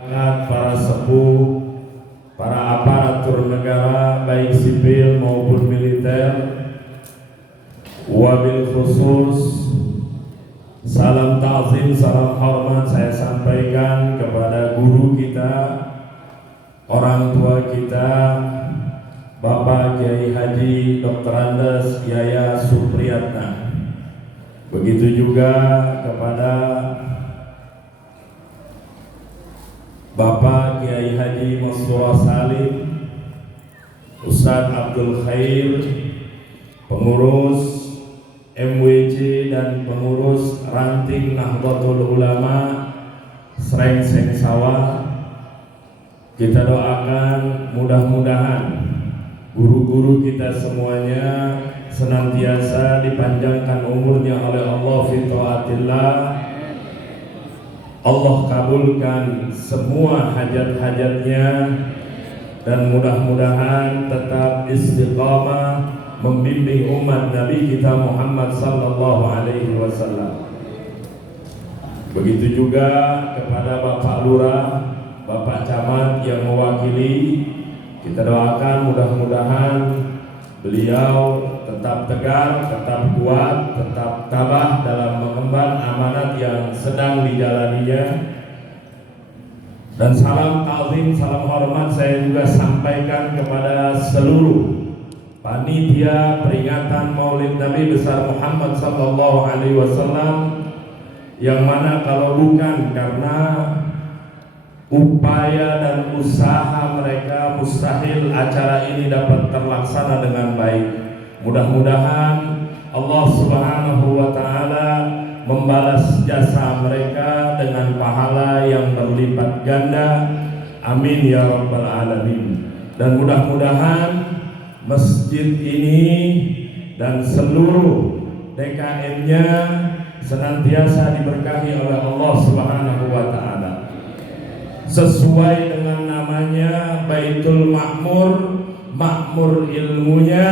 Para sepuh, para aparatur negara baik sipil maupun militer, wabil khusus salam ta'zim, salam hormat saya sampaikan kepada guru kita, orang tua kita, Bapak Kiai Haji Dr. Andes Yaya Supriyatna. Begitu juga kepada Bapak Kiai Haji Masrur Salim, Ustadz Abdul Khair, pengurus MWC dan pengurus ranting Nahdlatul Ulama Srengseng Sawah. Kita doakan mudah-mudahan guru-guru kita semuanya senantiasa dipanjangkan umurnya oleh Allah fi taatillah. Allah kabulkan semua hajat-hajatnya dan mudah-mudahan tetap istiqamah membimbing umat Nabi kita Muhammad sallallahu alaihi wasallam. Begitu juga kepada Bapak Lurah, Bapak Camat yang mewakili, kita doakan mudah-mudahan beliau tetap tegar, tetap kuat, tetap tabah dalam mengemban amanat yang sedang dijalaninya. Dan salam ta'zim, salam hormat saya juga sampaikan kepada seluruh panitia peringatan Maulid Nabi besar Muhammad sallallahu alaihi wasallam, yang mana kalau bukan karena upaya dan usaha mereka mustahil acara ini dapat terlaksana dengan baik. Mudah-mudahan Allah Subhanahu wa taala membalas jasa mereka dengan pahala yang berlipat ganda. Amin ya rabbal alamin. Dan mudah-mudahan masjid ini dan seluruh DKM-nya senantiasa diberkahi oleh Allah Subhanahu wa taala. Sesuai dengan namanya Baitul Makmur, makmur ilmunya,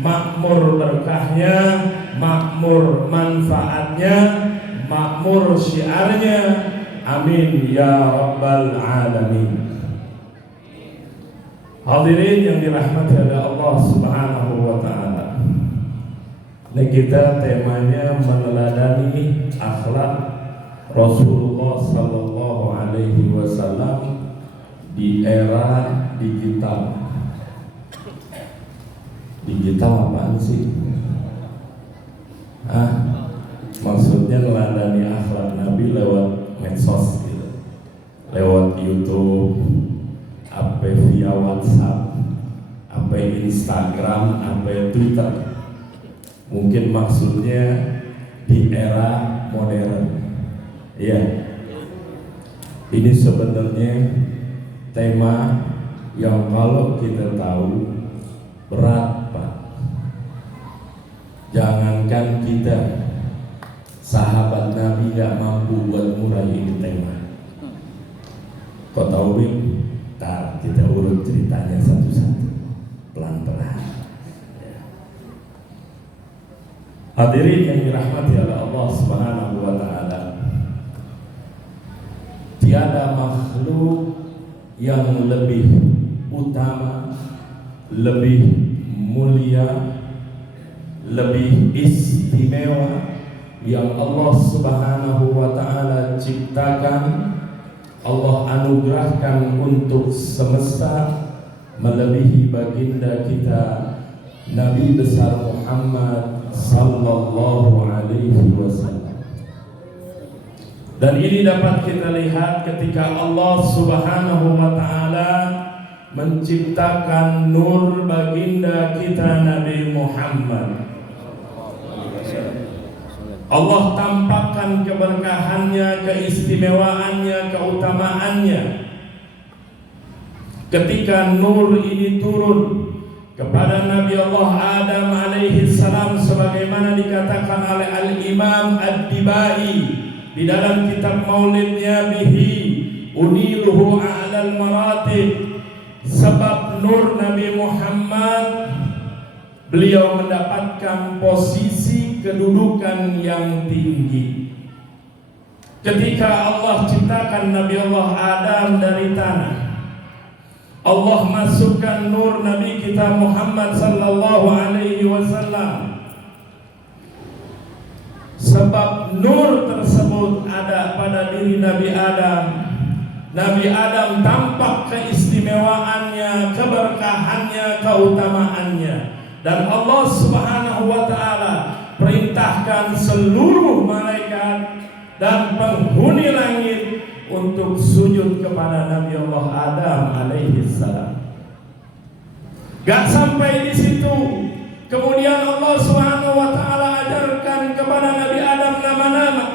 makmur berkahnya, makmur manfaatnya, makmur syiarnya. Amin ya rabbal alamin. Hadirin yang dirahmati oleh Allah Subhanahu wa taala. Ini kita temanya meneladani akhlak Rasulullah sallallahu alaihi wasallam di era digital. Digital apaan sih? Maksudnya meneladani akhlak Nabi lewat medsos gitu. Lewat YouTube, apa via WhatsApp, apa Instagram, apa Twitter. Mungkin maksudnya di era modern. Iya. Ini sebenarnya tema yang kalau kita tahu berat, Pak. Jangankan kita, sahabat Nabi gak mampu buat murai ini tema. Kau tahu Bim? Ntar kita urut ceritanya satu-satu, pelan-pelan. Hadirin yang dirahmati oleh Allah Subhanahu wa taala. Tiada makhluk yang lebih utama, lebih mulia, lebih istimewa yang Allah Subhanahu wa taala ciptakan, Allah anugerahkan untuk semesta, melebihi baginda kita Nabi besar Muhammad sallallahu alaihi wasallam. Dan ini dapat kita lihat ketika Allah Subhanahu wa taala menciptakan nur baginda kita Nabi Muhammad. Allah tampakkan keberkahannya, keistimewaannya, keutamaannya ketika nur ini turun kepada Nabi Allah Adam alaihi salam, sebagaimana dikatakan oleh Al-Imam Ad-Dibai di dalam kitab maulidnya, bihi uniluhu a'lal maratib, sebab nur Nabi Muhammad beliau mendapatkan posisi kedudukan yang tinggi. Ketika Allah ciptakan Nabi Allah Adam dari tanah, Allah masukkan nur Nabi kita Muhammad sallallahu alaihi wasallam. Sebab nur tersebut ada pada diri Nabi Adam. Nabi Adam tampak keistimewaannya, keberkahannya, keutamaannya. Dan Allah Subhanahu wa taala perintahkan seluruh malaikat dan penghuni langit untuk sujud kepada Nabi Allah Adam alaihi salam. Gak sampai di situ, kemudian Allah Subhanahu wa taala ajarkan kepada Nabi Adam nama-nama.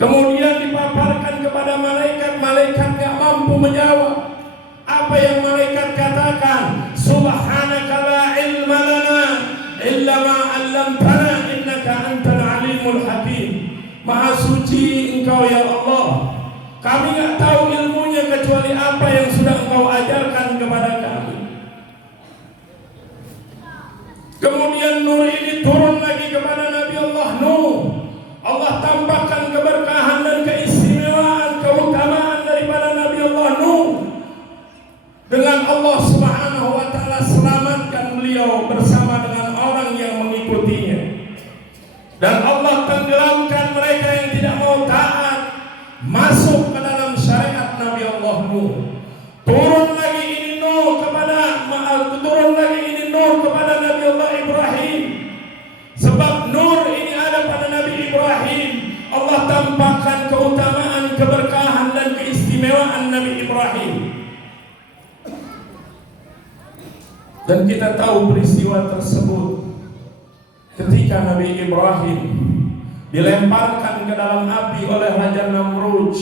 Kemudian dipaparkan kepada malaikat, malaikat gak mampu menjawab. Apa yang malaikat katakan? Subhanaka la ilma lana illa ma 'allamtana innaka antal alimul hakim. Maha suci Engkau ya Allah. Kami gak tahu ilmunya kecuali apa yang sudah Engkau ajarkan kepada kami. Kemudian nur ini turun lagi kepada Nabi Allah Nuh. Allah tampakkan keberkahan dan keistimewaan, keutamaan daripada Nabi Allah Nuh. Dengan Allah Subhanahu wa taala selamatkan beliau bersama dengan orang yang mengikutinya. Dan Allah tenggelamkan mereka yang tidak mau taat masuk ke dalam syariat Nabi Allah Nuh. Turun lagi ini Nuh kepada Nabi Allah Ibrahim. Sebab nur ini ada pada Nabi Ibrahim. Allah tampakkan keutamaan, keberkahan dan keistimewaan Nabi Ibrahim. Dan kita tahu peristiwa tersebut ketika Nabi Ibrahim dilemparkan ke dalam api oleh Raja Namrud.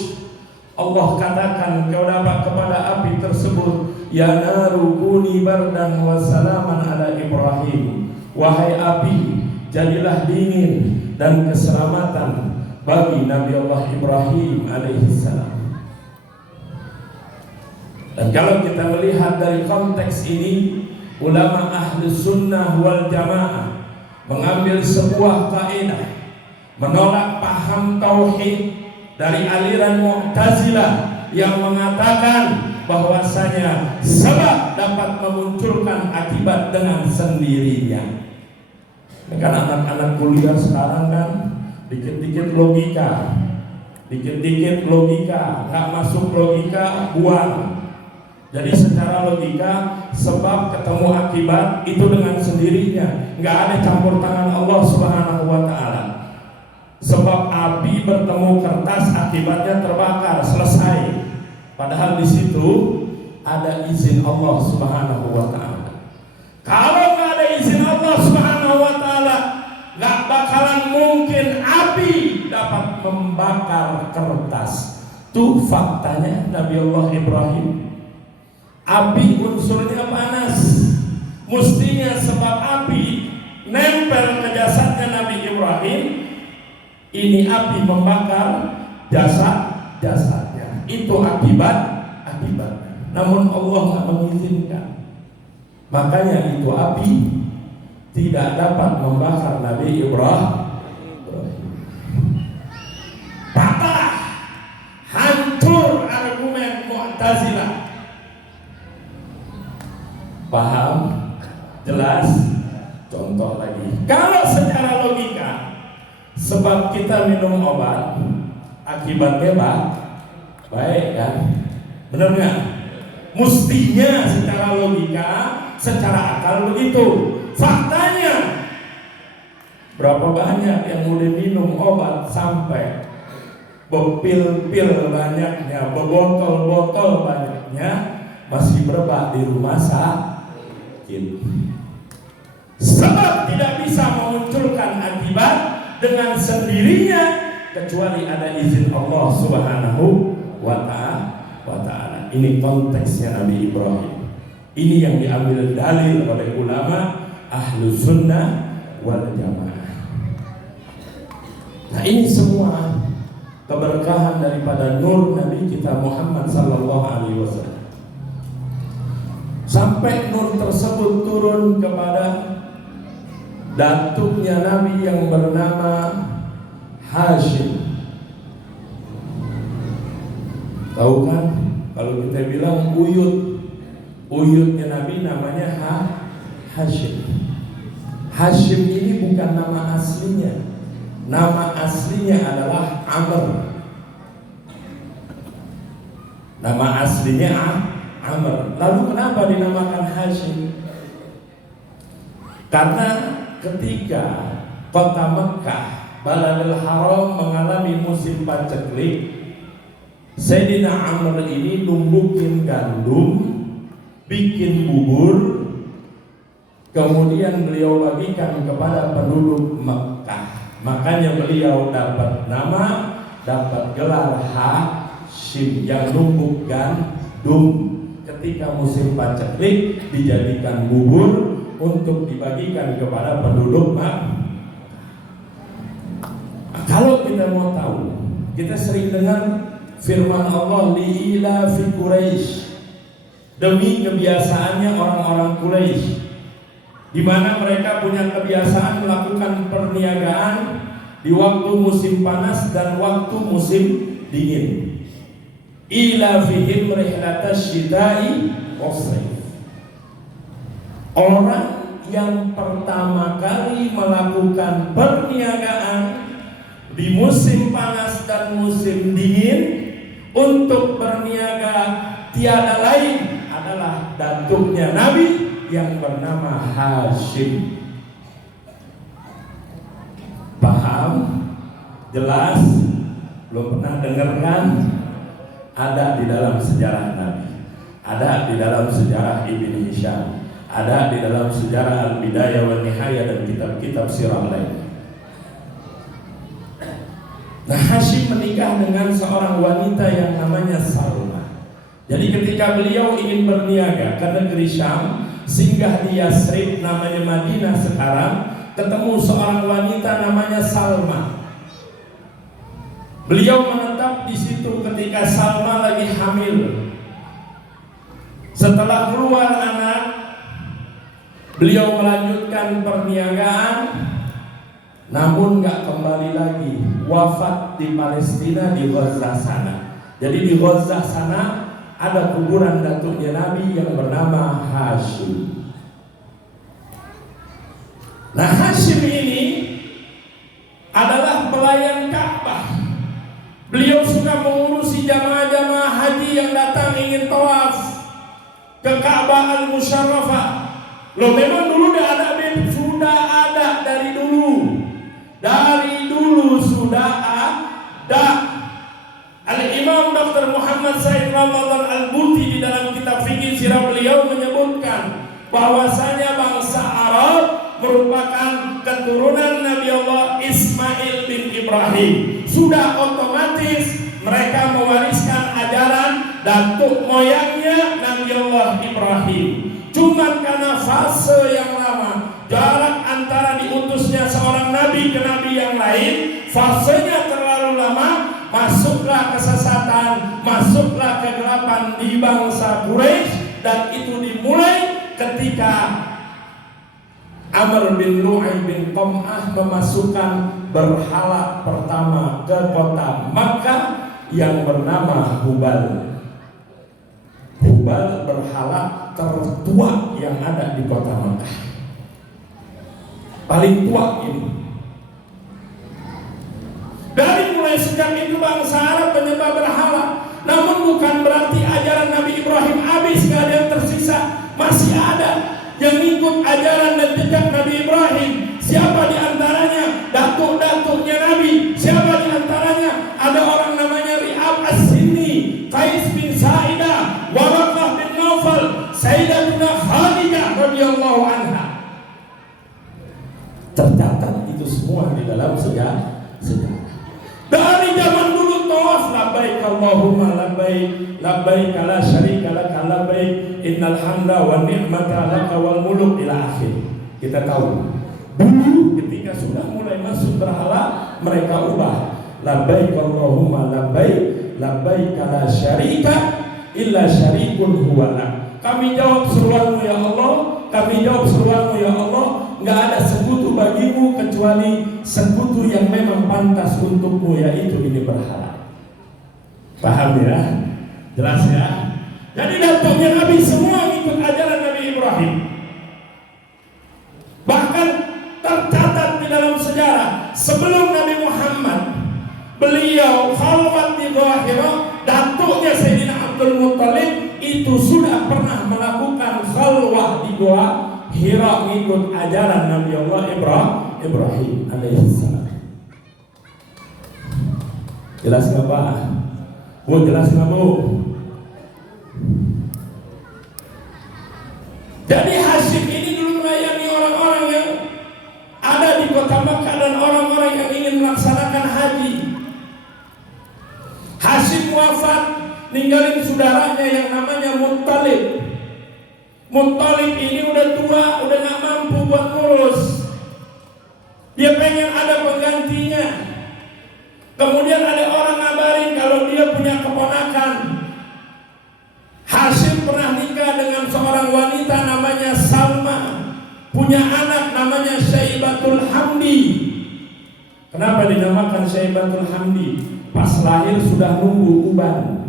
Allah katakan kepada api tersebut, ya naru kuni bardan wa salaman ala Ibrahim. Wahai api, jadilah dingin dan keselamatan bagi Nabi Allah Ibrahim alaihissalam. Dan kalau kita melihat dari konteks ini, ulama ahli sunnah wal jamaah mengambil sebuah kaidah menolak paham tauhid dari aliran Mu'tazilah yang mengatakan bahwasanya sebab dapat memunculkan akibat dengan sendirinya. Kan anak-anak kuliah sekarang kan dikit-dikit logika, nggak masuk logika buang. Jadi secara logika sebab ketemu akibat itu dengan sendirinya, nggak ada campur tangan Allah Subhanahu wa taala. Sebab api bertemu kertas akibatnya terbakar, selesai. Padahal di situ ada izin Allah Subhanahu wa taala. Kalau nggak ada izin Allah Subhanahu wa taala, nggak bakalan mungkin api dapat membakar kertas. Tuh faktanya Nabi Allah Ibrahim. Api unsurnya panas, mestinya sebab api nempel ke jasadnya Nabi Ibrahim, ini api membakar jasadnya. Itu akibatnya. Namun Allah nggak mengizinkan. Makanya itu api tidak dapat membakar Nabi Ibrahim. Patah, hancur argumen Mu'tazilah. Paham? Jelas? Contoh lagi. Kalau secara logika, sebab kita minum obat, akibatnya baik kan? Benar nggak? Mestinya secara logika, secara akal begitu. Faktanya, berapa banyak yang udah minum obat sampai bepil-pil banyaknya, bebotol-botol banyaknya, masih berbah di rumah sakit. Sebab tidak bisa memunculkan akibat dengan sendirinya kecuali ada izin Allah Subhanahu wa ta'ala. Ini konteksnya Nabi Ibrahim. Ini yang diambil dalil oleh ulama ahlu sunnah wal jamaah. Nah, ini semua keberkahan daripada nur Nabi kita Muhammad sallallahu alaihi wasallam. Sampai nur tersebut turun kepada datuknya Nabi yang bernama Hashim Tahu kan? Kalau kita bilang uyut, uyutnya Nabi namanya Hashim. Hashim ini bukan nama aslinya. Nama aslinya adalah Amr. Nama aslinya Amr. Lalu kenapa dinamakan Hashim? Karena ketika kota Mekah, Baladil Haram mengalami musim paceklik, Sayyidina Amr ini numbukin gandum, bikin bubur, kemudian beliau bagikan kepada penduduk Mekah. Makanya beliau dapat nama, dapat gelar Hashim, yang numbuk gandum. Ketika musim paceklik dijadikan bubur untuk dibagikan kepada penduduk Mekah. Kalau kita mau tahu, kita sering dengar firman Allah, li'ila fi Quraisy, demi kebiasaannya orang-orang Quraisy, di mana mereka punya kebiasaan melakukan perniagaan di waktu musim panas dan waktu musim dingin. Ila fihim rihlatasy syita'i was-shaif. Orang yang pertama kali melakukan perniagaan di musim panas dan musim dingin untuk berniaga tiada lain adalah datuknya Nabi yang bernama Hashim. Paham? Jelas? Belum pernah dengarkan? Ada di dalam sejarah Nabi, ada di dalam sejarah Ibn Hisham, ada di dalam sejarah Al-Bidayah wa Nihayah dan kitab-kitab sirah lain. Nah, Hashim menikah dengan seorang wanita yang namanya Salma. Jadi ketika beliau ingin berniaga ke negeri Syam, singgah di Yasrib, namanya Madinah sekarang, ketemu seorang wanita namanya Salma. Beliau menetap di situ ketika Salma lagi hamil. Setelah keluar anak, beliau melanjutkan perniagaan, namun nggak kembali lagi, wafat di Palestina, di Gaza sana. Jadi di Gaza sana ada kuburan datuknya Nabi yang bernama Hashim. Nah, Hashim ini adalah pelayan Ka'bah. Beliau suka mengurusi jamaah-jamaah haji yang datang ingin tawaf ke Ka'bah Al-Musyarrafah. Loh, memang dulu sudah ada dari dulu sudah ada. Al-Imam Dr. Muhammad Said Ramadan Al-Buti di dalam kitab fikih sirah beliau menyebutkan bahwasanya bangsa Arab merupakan keturunan Nabi Allah Ismail bin Ibrahim. Sudah otomatis mereka mewariskan ajaran datuk moyangnya Nabi Allah Ibrahim. Cuma karena fase yang lama, jarak antara diutusnya seorang nabi ke nabi yang lain, fasenya terlalu lama, masuklah kesesatan, masuklah kegelapan di bangsa Quraisy, dan itu dimulai ketika Amr bin Lu'ay bin Qam'ah memasukkan berhala pertama ke kota Makkah yang bernama Hubal. Hubal berhala tertua yang ada di kota Makkah, paling tua ini. Dari mulai sejak itu bangsa Arab menyembah berhala. Namun bukan berarti ajaran Nabi Ibrahim habis, gak ada yang tersisa. Masih ada yang ikut ajaran dan jejak Nabi Ibrahim. Siapa di antaranya? Datuk-datuknya Nabi. Siapa di antaranya? Ada orang namanya Ri'ab As-Sinni, Qais bin Sa'idah, Waraqah bin Naufal, Sayyidatina Khadijah radhiyallahu anha. Tercatat itu semua di dalam sejarah. Dari zaman dulu tawaf, labbaik Allahumma labbaik, labbaik la syarika laka labbaik, innal hamda wan ni'mata laka wal mulk ila akhir. Kita tahu dulu ketika sudah mulai masuk berhala, mereka ubah labbaik Allahumma labbaik, labbaik la syarika illa syarikun huwa lak. Kami jawab seruanmu ya Allah, kami jawab seruanmu ya Allah, nggak ada sekutu bagimu kecuali sekutu yang memang pantas untukmu, yaitu ini berhala. Paham ya? Jelas ya? Jadi datuknya Nabi semua ikut ajaran Nabi Ibrahim. Bahkan tercatat di dalam sejarah sebelum Nabi Muhammad, beliau khalwat di Gua Hira, datuknya Sayyidina Abdul Muttalib itu sudah pernah melakukan khalwah di Gua Hira mengikut ajaran Nabi Allah Ibrahim alaihissalam. Jelas nggak Pak? Bu, jelas nggak Bu? Jadi Hashim ini dulu melayani orang-orang yang ada di kota Makkah dan orang-orang yang ingin melaksanakan haji. Hashim wafat, ninggalin saudaranya yang namanya Muttalib. Muttalib ini udah tua, udah gak mampu buat ngurus. Dia pengen ada penggantinya. Kemudian ada orang ngabarin kalau dia punya keponakan. Hashim pernah nikah dengan seorang wanita namanya Salma, punya anak namanya Syaibatul Hamdi. Kenapa dinamakan Syaibatul Hamdi? Pas lahir sudah nunggu uban.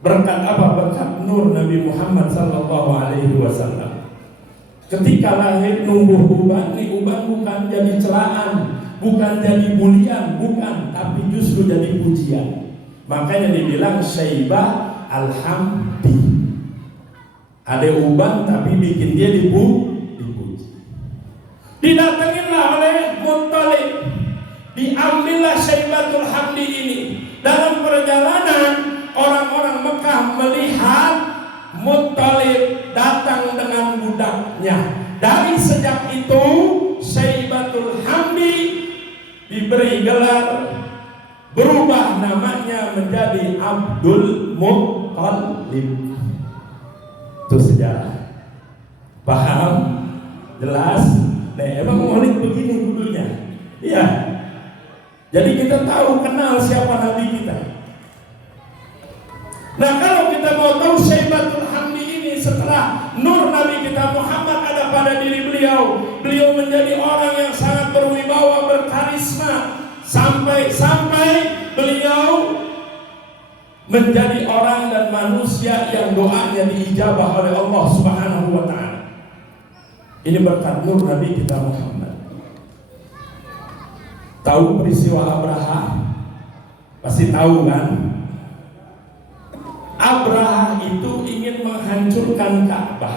Berkat apa? Berkat nur Nabi Muhammad sallallahu alaihi wasallam. Ketika lahir nunggu uban, ini uban bukan jadi celaan, bukan jadi bulian, bukan, tapi justru jadi pujian. Makanya dibilang Syaibah Al-Hamdi. Ada uban tapi bikin dia dipuji. Didatanginlah oleh Muttalib, diambillah Syaibatul Hamdi ini. Dalam perjalanan orang-orang Mekah melihat Muttalib datang dengan budaknya. Dari sejak itu Syaibatul Hamdi diberi gelar, berubah namanya menjadi Abdul Muttalib. Itu sejarah. Paham? Jelas? Nah, emang Maulid begini dulunya. Iya. Jadi kita tahu, kenal siapa Nabi kita. Nah, kalau kita mau tahu Syaibatul Hamdi ini, setelah nur Nabi kita Muhammad ada pada diri beliau, beliau menjadi orang yang sangat berwibawa, berkarisma, sampai beliau menjadi orang dan manusia yang doanya diijabah oleh Allah Subhanahu wa ta'ala. Ini berkat nur Nabi kita Muhammad. Tahu peristiwa Abraha? Pasti tahu kan? Abraha itu ingin menghancurkan Ka'bah.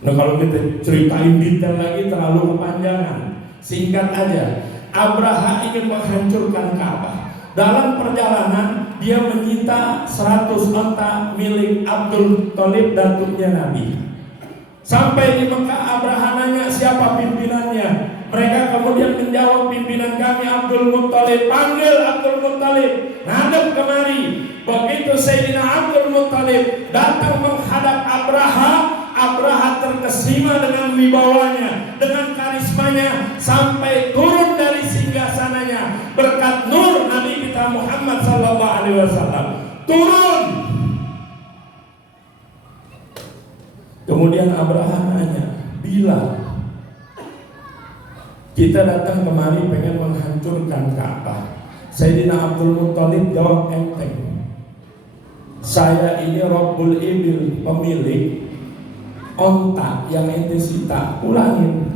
Nah, kalau kita ceritain detail lagi terlalu kepanjangan. Singkat aja, Abraha ingin menghancurkan Ka'bah. Dalam perjalanan dia menyita 100 onta milik Abdul Thalib, datuknya Nabi. Sampai di Mekah, Abraha nanya siapa pimpinannya. Mereka kemudian menjawab, pimpinan kami Abdul Muttalib. Panggil Abdul Muttalib, ngadep kemari. Begitu Sayyidina Abdul Muttalib datang menghadap Abraha, Abraha terkesima dengan wibawanya, dengan karismanya, sampai turun dari singgasananya. Berkat nur Nabi kita Muhammad sallallahu alaihi wasallam turun. Kemudian Abraha nanya, bila kita datang kemari pengen menghancurkan Ka'bah, Sayyidina Abdul Muttalib jawab enteng, saya ini Rabbul Ibil, pemilik onta yang ente sita. Ulangin,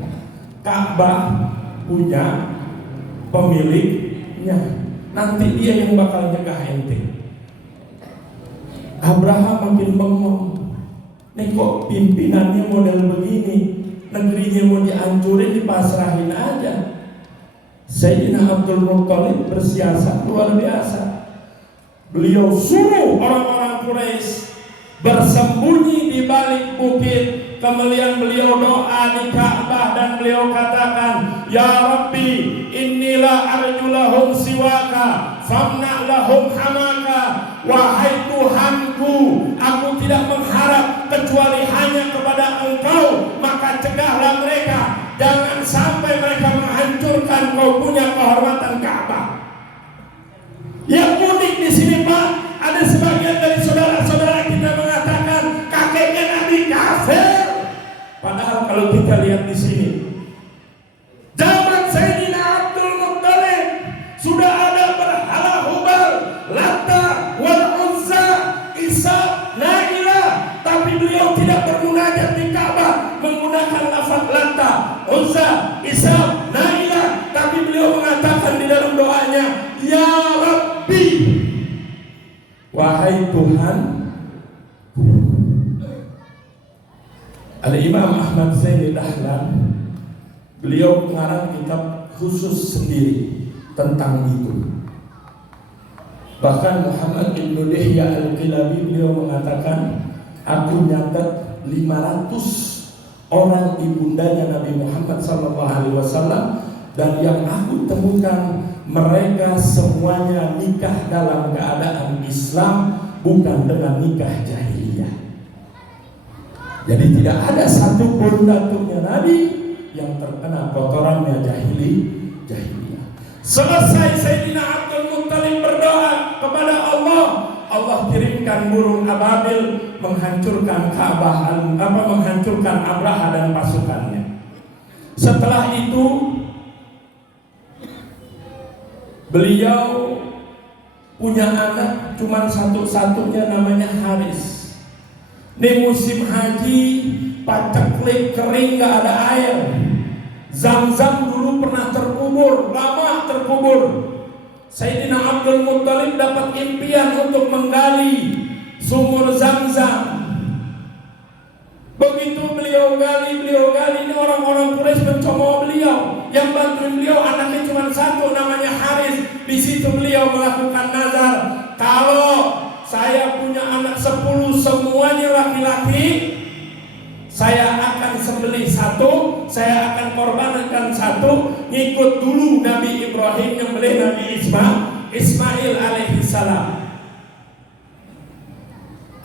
Ka'bah punya pemiliknya, nanti dia yang bakal jaga ente. Abraha makin bengong, nih kok pimpinannya model begini, negerinya mau dihancurin, dipasrahin aja. Sayyidina Abdul Muttalib bersiasat luar biasa. Beliau suruh orang-orang Quraisy bersembunyi di balik bukit. Kemudian beliau doa di Ka'bah dan beliau katakan, Ya Rabbi, inilah arjulahum siwaka, famna lahum hamaka. Wahai Tuhanku, aku tidak mengharap kecuali hanya kepada Engkau, maka cegahlah mereka, jangan sampai mereka menghancurkan Kau punya kehormatan Ka'bah. Yang unik di sini Pak, ada sebagian dari saudara-saudara kita mengatakan kakeknya Nabi kafir. Padahal kalau kita lihat di sini, zaman Sayyidina Abdul Muttalib sudah ada berhala Hubal, Lata, Uzza, Isa, Nailah, tapi beliau mengatakan di dalam doanya, Ya Rabbi, wahai Tuhan. Al-Imam Ahmad Zaini Dahlan, beliau mengarang kitab khusus sendiri tentang itu. Bahkan Muhammad Ibn Dihya Al-Qilabi, beliau mengatakan, aku nyatet 500 orang ibundanya Nabi Muhammad SAW, dan yang aku temukan mereka semuanya nikah dalam keadaan Islam, bukan dengan nikah jahiliyah. Jadi tidak ada satu pun datuknya Nabi yang terkena kotorannya jahiliyah. Selesai Sayyidina Abdul Muttalib berdoa kepada Allah, Allah kirimkan burung ababil menghancurkan Ka'bah, menghancurkan Abraha dan pasukannya. Setelah itu beliau punya anak cuma satu-satunya, namanya Haris. Di musim haji paceklik kering, gak ada air. Zam-zam dulu pernah terkubur, lama terkubur. Sayyidina Abdul Muttalib dapat impian untuk menggali sumur Zam-zam. Begitu beliau gali, ini orang-orang Quraisy mencemooh beliau. Yang bantuin beliau anaknya cuma satu, namanya Haris. Di situ beliau melakukan nazar, kalau saya punya anak 10 semuanya laki-laki, saya akan sembelih satu, saya akan korbankan satu, ngikut dulu Nabi Ibrahim yang nyembelih Nabi Ismail alaihi salam.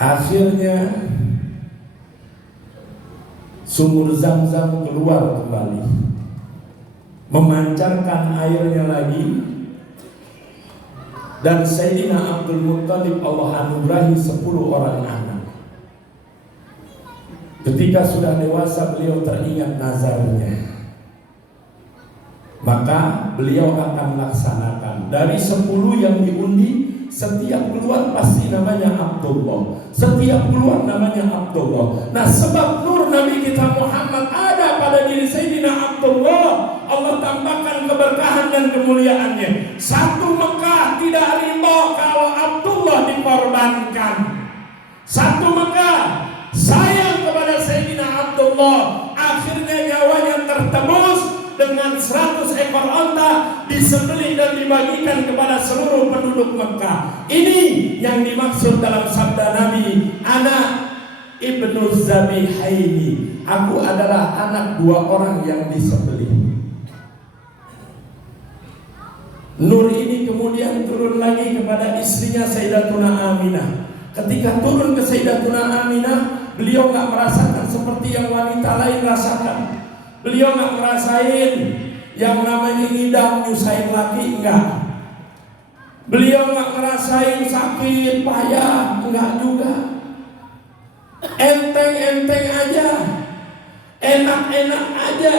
Akhirnya sumur Zam-zam keluar kembali, memancarkan airnya lagi. Dan Sayyidina Abdul Muttalib Allah anugerahi 10 orang anak. Ketika sudah dewasa beliau teringat nazarnya, maka beliau akan laksanakan. Dari 10 yang diundi, setiap keluar pasti namanya Abdullah, setiap keluar namanya Abdullah. Nah, sebab nur Nabi kita Muhammad ada pada diri Sayyidina Abdullah, Allah tambahkan keberkahan dan kemuliaannya. Satu Mekah tidak ridho kalau Abdullah dikorbankan. Satu Mekah sayang kepada Sayyidina Abdullah, akhirnya nyawanya tertebus dengan 100 ekor onta disembelih dan dibagikan kepada seluruh penduduk Mekah. Ini yang dimaksud dalam sabda Nabi, Ana ibnu Zabihaini, aku adalah anak 2 orang yang disembelih. Nur ini kemudian turun lagi kepada istrinya Sayyidatuna Aminah. Ketika turun ke Sayyidatuna Aminah, beliau gak merasakan seperti yang wanita lain rasakan. Beliau gak ngerasain yang namanya ngidam nyusahin laki, enggak. Beliau gak ngerasain sakit, payah, enggak juga. Enteng-enteng aja, enak-enak aja.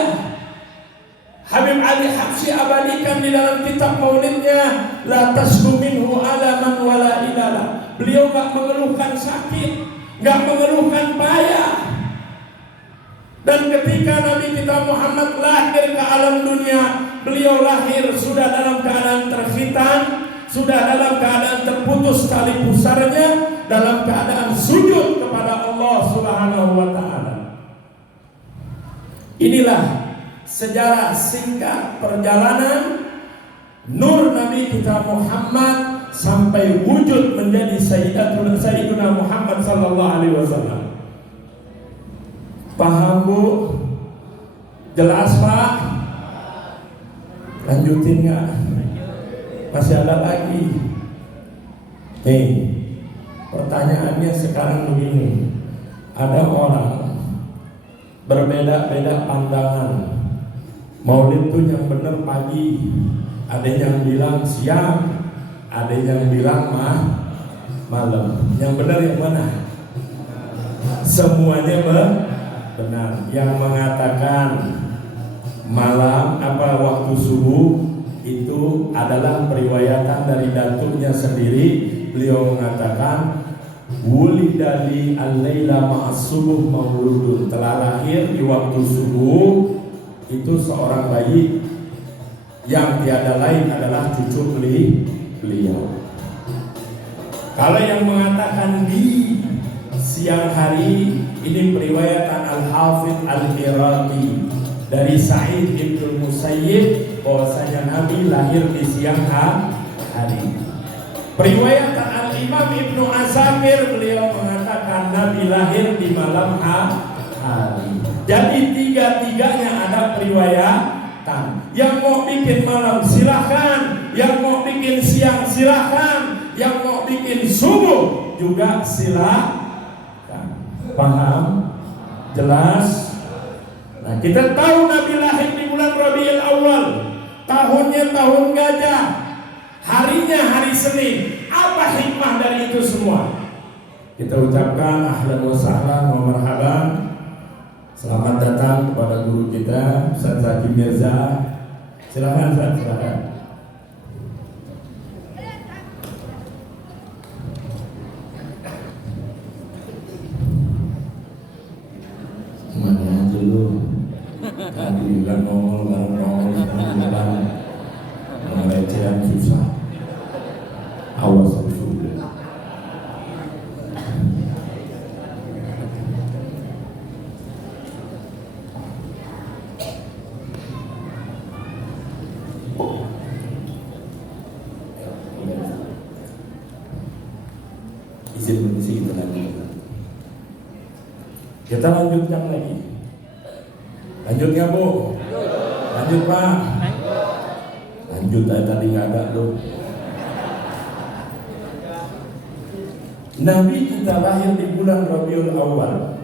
Habib Ali Habsyi abadikan di dalam kitab maulidnya, la tasbu minhu alaman wala ilala. Beliau gak mengeluhkan sakit, gak mengeluhkan payah. Dan ketika Nabi kita Muhammad lahir ke alam dunia, beliau lahir sudah dalam keadaan terkhitan, sudah dalam keadaan terputus tali pusarnya, dalam keadaan sujud kepada Allah Subhanahu wa ta'ala. Inilah sejarah singkat perjalanan nur Nabi kita Muhammad sampai wujud menjadi Sayyidina Muhammad sallallahu alaihi wasallam. Paham Bu? Jelas Pak? Lanjutin nggak? Masih ada lagi? Nih, pertanyaannya sekarang begini. Ada orang berbeda-beda pandangan. Maulid itu yang benar pagi, ada yang bilang siang, ada yang bilang malam. Yang benar yang mana? Semuanya benar. Yang mengatakan malam waktu subuh itu adalah periwayatan dari datuknya sendiri. Beliau mengatakan wulidali al-laila ma'as subuh mauludun, telah lahir di waktu subuh itu seorang bayi yang tiada lain adalah cucu beliau. Kalau yang mengatakan di siang hari, ini periwayatan Al-Hafidh Al-Iraqi dari Sa'id ibn Musayyib bahwasanya Nabi lahir di siang hari. Periwayatan Al-Imam Ibnu Asakir, beliau mengatakan Nabi lahir di malam hari. Jadi tiga-tiganya ada periwayatan. Yang mau bikin malam silahkan, yang mau bikin siang silahkan, yang mau bikin subuh juga silahkan. Paham? Jelas? Nah, kita tahu Nabi lahir di bulan Rabiul Awal, tahunnya tahun gajah, harinya hari Senin. Apa hikmah dari itu semua? Kita ucapkan ahlan wa sahlan wa marhaban. Selamat datang kepada guru kita Ustaz Zaki Mirza. Silakan Ustaz, silakan. Mana aja lu? Tadi bilang nongol sekarang bilang ngelecehan susah. Awas sudah. Izin mengisi kita lagi. Kita lanjutkan lagi. Lanjut ya Bu? Lanjut Pak? Lanjut tadi nggak ada loh. Nabi kita lahir di bulan Rabiul Awal.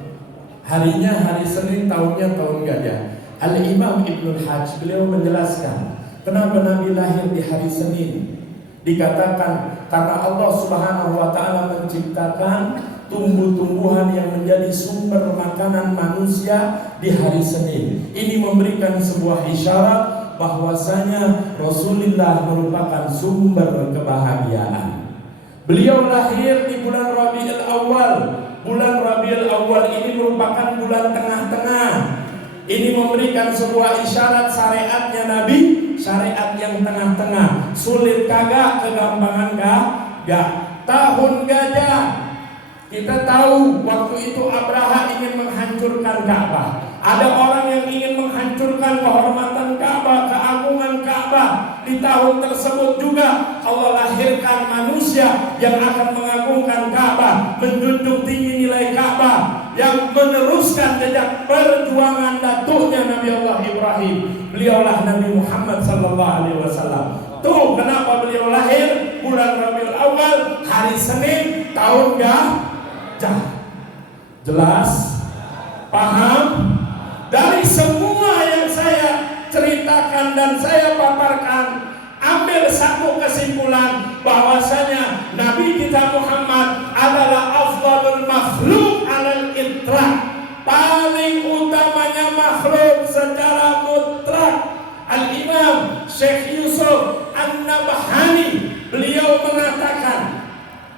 Harinya hari Senin, tahunnya tahun gajah. Al-Imam Ibnul Hajj beliau menjelaskan kenapa Nabi lahir di hari Senin. Dikatakan karena Allah Subhanahu wa taala menciptakan tumbuh-tumbuhan yang menjadi sumber makanan manusia di hari Senin. Ini memberikan sebuah isyarat bahwasanya Rasulullah merupakan sumber kebahagiaan. Beliau lahir di bulan Rabiul Awal. Bulan Rabiul Awal ini merupakan bulan tengah-tengah. Ini memberikan sebuah isyarat syariatnya Nabi, syariat yang tengah-tengah. Sulit kagak, kegampangan kagak. Tahun gajah. Kita tahu waktu itu Abraha ingin menghancurkan Ka'bah. Ada orang yang ingin menghancurkan kehormatan Ka'bah, keagungan Ka'bah. Di tahun tersebut juga Allah lahirkan manusia yang akan mengagungkan Ka'bah, menjunjung tinggi nilai Ka'bah, yang meneruskan jejak perjuangan datuknya Nabi Allah Ibrahim. Beliaulah Nabi Muhammad SAW. Tuh kenapa beliau lahir bulan Rabiul Awal, hari Senin, tahun gajah. Jelas? Paham? Dari semua yang saya ceritakan dan saya paparkan, ambil satu kesimpulan bahwasanya Nabi kita Muhammad adalah afdalul makhluk alal itlaq, paling utamanya makhluk secara mutlak. Al-Imam Syekh Yusuf An-Nabhani beliau mengatakan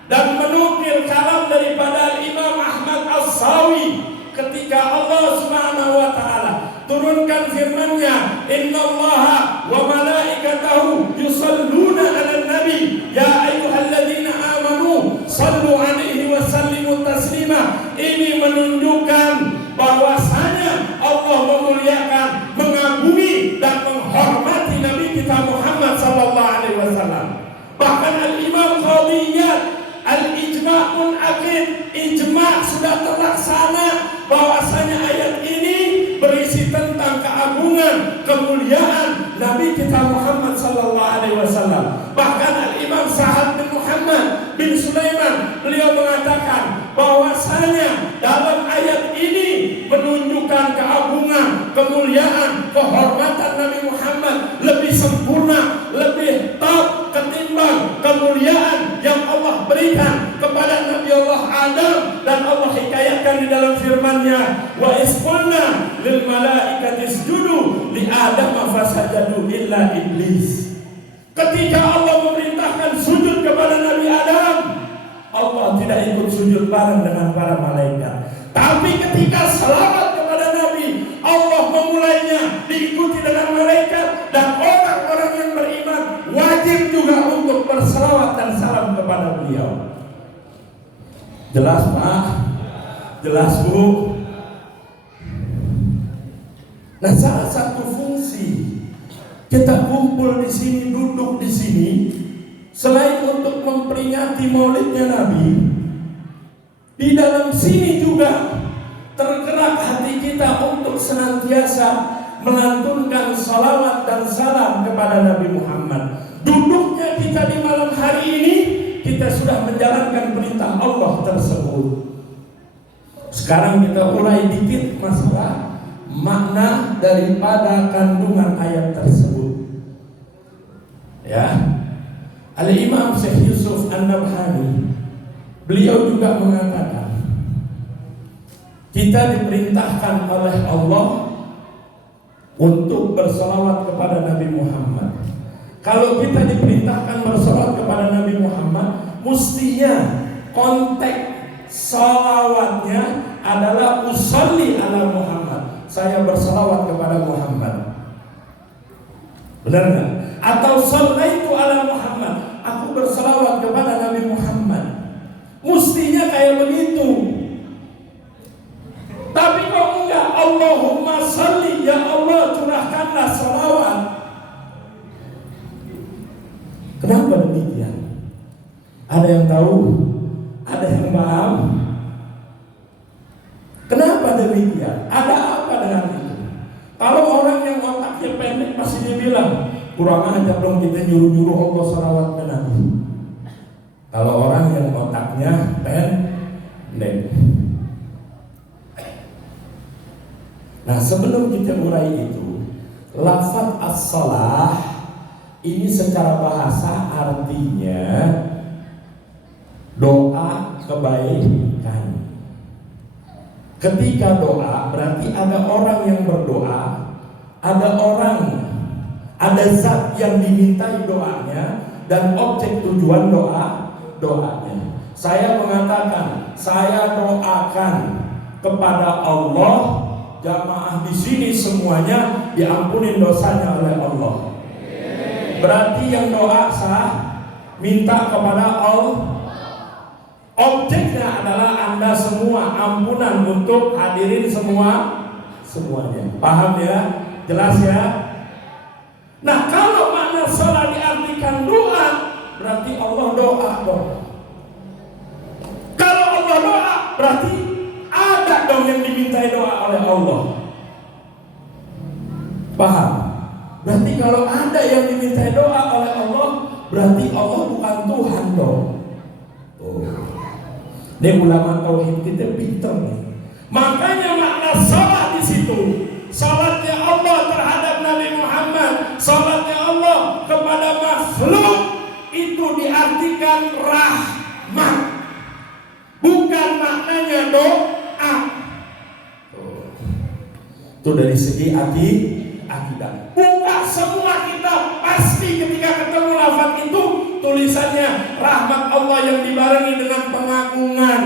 dan menukil kalam daripada Al-Imam Ahmad As-Sawi ketika Allah Subhanahu wa taala turunkan firman-Nya, innallaha wa malaikatahu yusalluna 'alan nabi ya ayyuhalladzina amanu sallu 'alaihi wa sallimu taslima. Ini menunjukkan bahwasanya Allah memuliakan, mengagumi dan menghormati Nabi kita Muhammad sallallahu alaihi wasallam. Bahkan Al-Imam Qadiyat Al-Ijma' munaqid, ijma' sudah terlaksana bahwasanya ayat ini berisi tentang keagungan, kemuliaan Nabi kita Muhammad sallallahu alaihi wasallam. Bahkan Al-Imam Sa'ad bin Muhammad bin Sulaiman beliau mengatakan bahwasanya dalam ayat ini menunjukkan keagungan, kemuliaan, kehormatan Nabi Muhammad lebih sempurna, lebih top ketimbang kemuliaan yang Allah berikan kepada Nabi Allah Adam. Dan Allah hikayatkan di dalam firman-Nya, wa isqulna lil malaikati isjudu li Adam fasajadu illa iblis. Ketika Allah memerintahkan sujud kepada Nabi Adam, Allah tidak ikut sujud bareng dengan para malaikat. Tapi ketika selawat kepada Nabi, Allah memulainya diikuti Jelas Pak? Jelas Bu? Nah, salah satu fungsi kita kumpul di sini, duduk di sini, selain untuk memperingati Maulidnya Nabi, di dalam sini juga tergerak hati kita untuk senantiasa melantunkan salawat dan salam kepada Nabi Muhammad. Duduknya kita di malam hari ini, kita sudah menjalankan perintah Allah tersebut. Sekarang kita urai dikit masalah makna daripada kandungan ayat tersebut. Ya, Al-Imam Syekh Yusuf An-Nabhani, beliau juga mengatakan, kita diperintahkan oleh Allah untuk bersalawat kepada Nabi Muhammad. Kalau kita diperintahkan bersalawat kepada Nabi Muhammad, mestinya konteks salawatnya adalah usolli ala Muhammad, saya bersalawat kepada Muhammad. Benar nggak? Atau shallaitu ala Muhammad, aku bersalawat kepada Nabi Muhammad. Mestinya kayak begitu. Tapi kok enggak? Allahumma shalli, ya Allah curahkanlah salawat. Kenapa demikian? Ada yang tahu? Ada yang paham? Kenapa demikian? Ada apa dengan itu? Kalau orang yang otaknya pendek pasti dia bilang, kurang aja dong kita nyuruh-nyuruh Allah salawat ke Nabi. Kalau orang yang otaknya pendek. Nah, sebelum kita urai itu, lafaz as-salah ini secara bahasa artinya doa kebaikan. Ketika doa berarti ada orang yang berdoa, ada zat yang dimintai doanya dan objek tujuan doanya. Saya mengatakan, saya doakan kepada Allah, jamaah di sini semuanya diampunin dosanya oleh Allah. Berarti yang doa sah, minta kepada Allah. Objeknya adalah Anda semua, ampunan untuk hadirin semuanya. Paham ya? Jelas ya? Nah, kalau makna salat diartikan doa, berarti Allah doa dong. Kalau Allah doa, berarti ada dong yang dimintai doa oleh Allah. Paham? Berarti kalau ada yang dimintai doa oleh Allah, berarti Allah bukan Tuhan dong. Ini ulama tauhid kita pintar nih. Makanya makna salat di situ, salatnya Allah terhadap Nabi Muhammad, salatnya Allah kepada makhluk itu diartikan rahmat, bukan maknanya doa. Itu dari segi akidah. Buka semua kitab, pasti ketika ketemu lafaz itu tulisannya rahmat Allah yang dibarengi dengan pengagungan.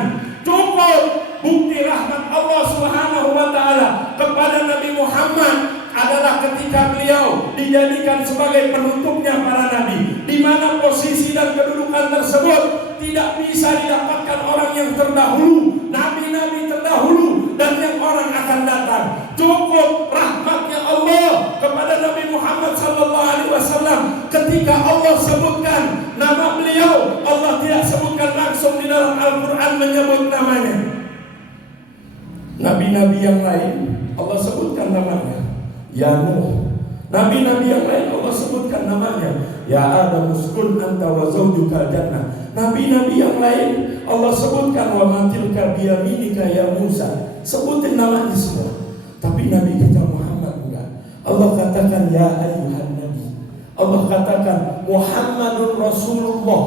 Cukup bukti rahmat Allah Subhanahu wa taala kepada Nabi Muhammad adalah ketika beliau dijadikan sebagai penutupnya para nabi, di mana posisi dan kedudukan tersebut tidak bisa didapatkan orang yang terdahulu, nabi-nabi terdahulu dan yang orang akan datang. Cukup rahmatnya Allah kepada Nabi Muhammad sallallahu alaihi wasallam ketika Allah sebutkan nama beliau, Allah tidak sebutkan langsung di dalam Al-Qur'an menyebut namanya. Nabi-nabi yang lain Allah sebutkan namanya, ya Nuh. Nabi-nabi yang lain Allah sebutkan namanya, ya Adam uskun anta wa zawjuka jannah. Nabi-nabi yang lain Allah sebutkan wa matilka biyaminika ya Musa. Sebutin namanya semua. Tapi Nabi kita Muhammad enggak. Allah katakan ya ayyuhan nabi. Allah katakan Muhammadun Rasulullah.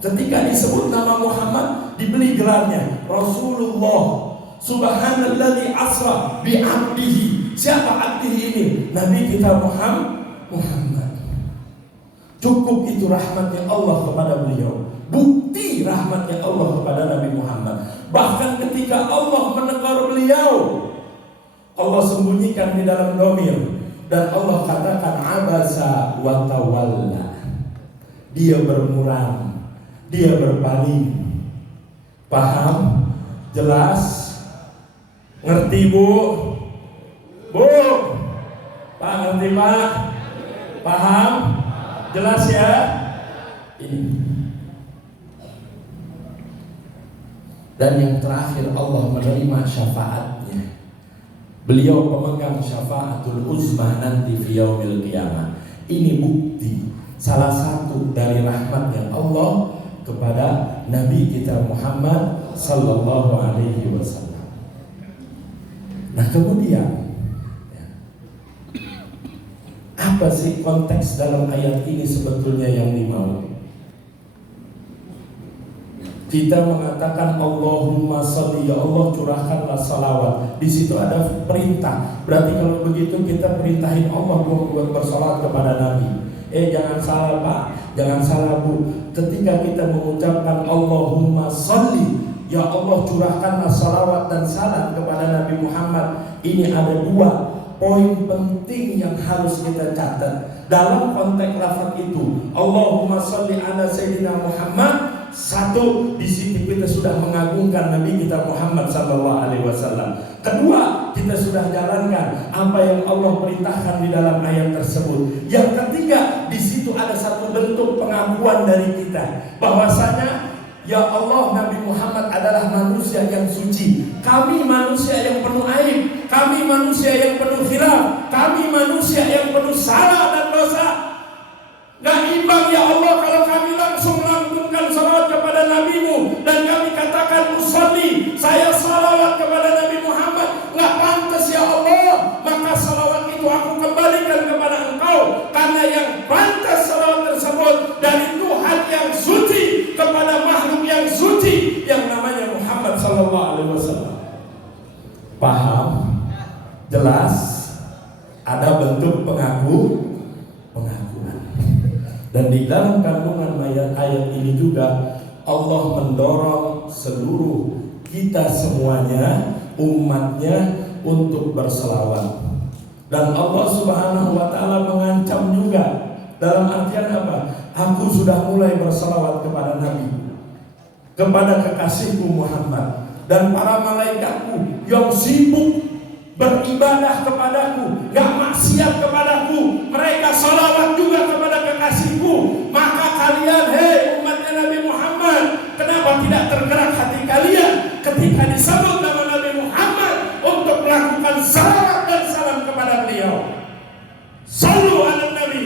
Ketika disebut nama Muhammad diberi gelarnya Rasulullah. Subhanalladzi asra bi 'abdihi. Siapa 'abdihi ini? Nabi kita Muhammad. Cukup itu rahmatnya Allah kepada beliau. Bukti rahmatnya Allah kepada Nabi Muhammad. Bahkan ketika Allah menegur beliau, Allah sembunyikan di dalam dhamir dan Allah katakan abasa wa tawalla. Dia bermuram, dia berpaling. Paham? Jelas? Ngerti Bu? Bu? Pak ngerti Pak? Paham? Jelas ya? Ini. Dan yang terakhir, Allah menerima syafaatnya. Beliau pemegang syafaatul uzma nanti fi yaumil qiyamah. Ini bukti salah satu dari rahmatnya Allah kepada Nabi kita Muhammad sallallahu alaihi wasallam. Nah, kemudian apa sih konteks dalam ayat ini sebetulnya yang dimau? Kita mengatakan Allahumma sholli, ya Allah curahkanlah salawat. Di situ ada perintah. Berarti kalau begitu kita perintahin Allah buat bersalawat kepada Nabi. Jangan salah Pak, jangan salah Bu. Ketika kita mengucapkan Allahumma sholli, ya Allah curahkanlah salawat dan salam kepada Nabi Muhammad. Ini ada dua poin penting yang harus kita catat dalam konteks lafaz itu. Allahumma sholli ala sayyidina Muhammad. Satu, di sini kita sudah mengagungkan Nabi kita Muhammad sallallahu alaihi wasallam. Kedua, kita sudah jalankan apa yang Allah perintahkan di dalam ayat tersebut. Yang ketiga, di situ ada satu bentuk pengakuan dari kita bahwasanya ya Allah, Nabi Muhammad adalah manusia yang suci. Kami manusia yang penuh aib. Kami manusia yang penuh khilaf. Kami manusia yang penuh salah dan dosa. Gak imbang ya Allah kalau kami langsung melantunkan salawat kepada Nabi-Mu dan kami katakan musalli, saya salawat kepada Nabi Muhammad. Gak pantas ya Allah, maka salawat itu aku kembalikan kepada Engkau, karena yang pantas salawat tersebut dari Tuhan yang suci kepada makhluk yang suci yang namanya Muhammad sallallahu alaihi wasallam. Paham? Jelas? Ada bentuk pengakuan. Dan di dalam kandungan ayat ini juga Allah mendorong seluruh kita semuanya, umatnya, untuk berselawat. Dan Allah Subhanahu wa ta'ala mengancam juga. Dalam artian apa? Aku sudah mulai berselawat kepada Nabi, kepada kekasihku Muhammad, dan para malaikatku yang sibuk beribadah kepadaku, gak maksiat kepadaku, mereka salawat juga kepada kekasihku. Maka kalian, hei umatnya Nabi Muhammad, kenapa tidak tergerak hati kalian ketika disebut nama Nabi Muhammad untuk melakukan salawat dan salam kepada beliau? Sallu ala Nabi.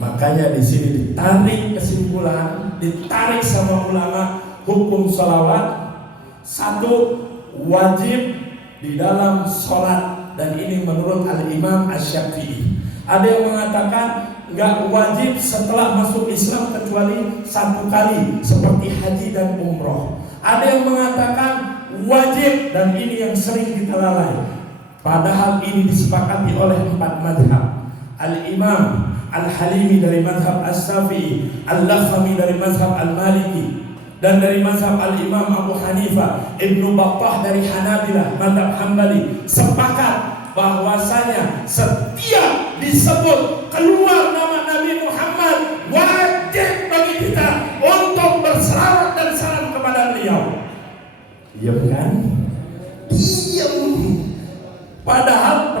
Makanya di sini ditarik kesimpulan, ditarik sama ulama hukum salawat. Satu, wajib di dalam sholat, dan ini menurut Al-Imam Asy-Syafi'i. Ada yang mengatakan nggak wajib setelah masuk Islam kecuali satu kali seperti haji dan umroh. Ada yang mengatakan wajib, dan ini yang sering kita lalai. Padahal ini disepakati oleh 4 mazhab. Al-Imam Al-Halimi dari mazhab As-Syafi'i, Al-Lakhmi dari mazhab Al-Maliki, dan dari mazhab Al-Imam Abu Hanifah, Ibnu Battah dari Hanabilah, mazhab Hambali, sepakat bahwasanya setiap disebut keluar nama Nabi Muhammad, wajib bagi kita untuk bersalawat dan salam kepada beliau. Iya kan? Diam. Padahal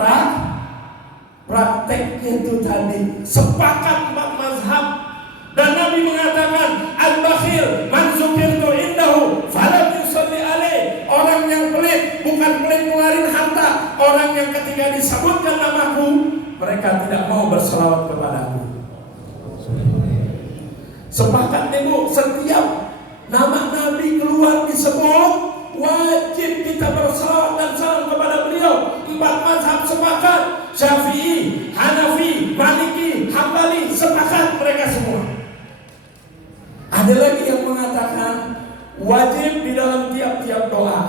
prakteknya itu tadi sepakat 4 mazhab. Dan Nabi mengatakan al-bakhil man zukirtu indahu falam yusalli alaih. Orang yang pelit, bukan pelit ngeluarin harta, orang yang ketika disebutkan namaku mereka tidak mau berselawat kepadaku. Sepakat Bu, setiap nama Nabi keluar disebut wajib kita berselawat dan salam kepada beliau. 4 mazhab sepakat, Syafi'i, Hanafi, Maliki, Hambali, sepakat mereka semua. Ada lagi yang mengatakan wajib di dalam tiap-tiap doa,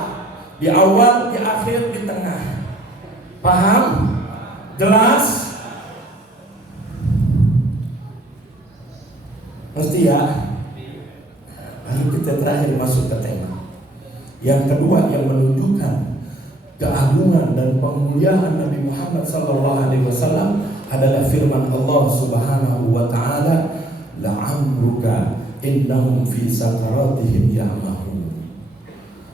di awal, di akhir, di tengah. Paham? Jelas? Mesti ya. Lalu kita terakhir masuk ke tema. Yang kedua yang menunjukkan keagungan dan pemuliaan Nabi Muhammad SAW adalah firman Allah Subhanahu wa ta'ala, la'amruka innahum fi sakaratihim ya'mahun.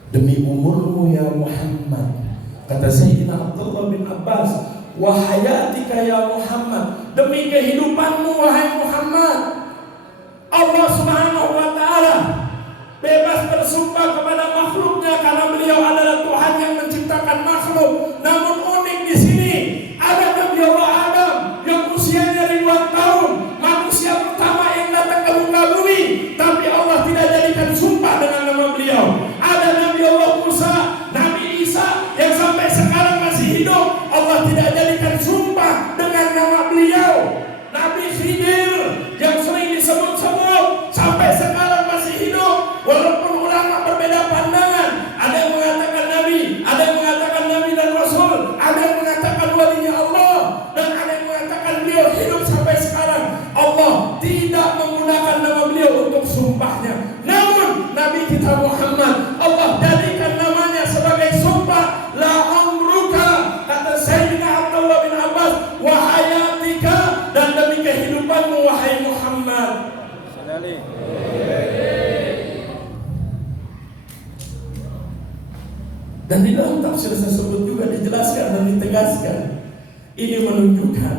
Demi umurmu ya Muhammad, kata Sayyidina Abdullah bin Abbas, wa hayatika ya Muhammad, demi kehidupanmu wahai Muhammad, Allah Subhanahu wa taala bebas bersumpah kepada makhluknya karena beliau adalah Tuhan yang menciptakan makhluk. Namun unik di sini ada Nabi Allah Adam yang usianya ribuan tahun, manusia pertama yang datang ke muka bumi, tapi Allah tidak jadikan sumpah dengan nama beliau. Ada Nabi Allah Musa, Nabi Isa yang sampai sekarang masih hidup, Allah tidak jadikan sumpah dengan nama beliau. Nabi Khidir yang sering disebut-sebut sampai sekarang masih hidup, walaupun ulama berbeda pandangan. Ada yang mengatakan Nabi, ada yang mengatakan Nabi dan Rasul, ada yang mengatakan walinya Allah, dan ada yang mengatakan beliau hidup sampai sekarang. Allah tidak menggunakan nama beliau untuk sumpahnya. Namun Nabi kita Muhammad, Allah jadikan namanya sebagai sumpah. La amruka, kata Sayyidina Abdullah bin Abbas, wa hayatika, dan demi kehidupanmu wahai Muhammad. Dan di dalam tafsir tersebut juga dijelaskan dan ditegaskan, ini menunjukkan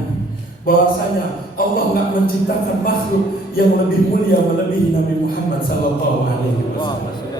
bahwasanya Allah nggak menciptakan makhluk yang lebih mulia melebihi Nabi Muhammad sallallahu alaihi wasallam.